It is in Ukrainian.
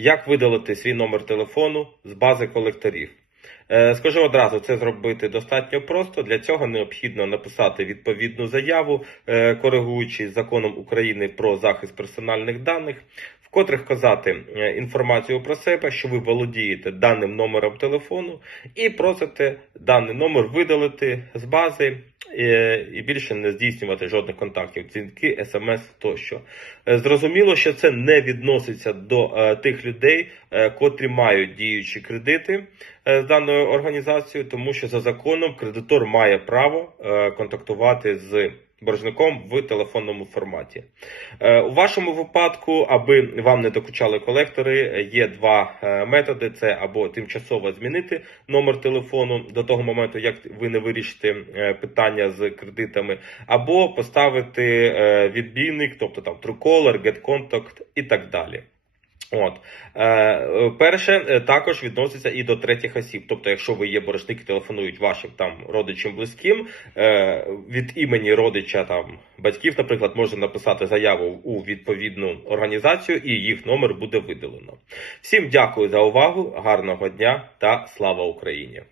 як видалити свій номер телефону з бази колекторів. Е, Скажу одразу, це зробити достатньо просто. Для цього необхідно написати відповідну заяву, е, коригуючи законом України про захист персональних даних, в котрих вказати е, інформацію про себе, що ви володієте даним номером телефону, і просите даний номер видалити з бази і більше не здійснювати жодних контактів, дзвінки, смс тощо. Е, Зрозуміло, що це не відноситься до е, тих людей, е, котрі мають діючі кредити з даною організацією, тому що за законом кредитор має право контактувати з боржником в телефонному форматі. Е, У вашому випадку, аби вам не докучали колектори, є два е, методи: це або тимчасово змінити номер телефону до того моменту, як ви не вирішите е, питання з кредитами, або поставити відбійник, тобто там Truecaller, GetContact і так далі. От е, е, перше е, також відноситься і до третіх осіб. Тобто, якщо ви є боржники, телефонують вашим там родичам близьким е, від імені родича там батьків, наприклад, можна написати заяву у відповідну організацію, і їх номер буде видалено. Всім дякую за увагу, гарного дня та слава Україні!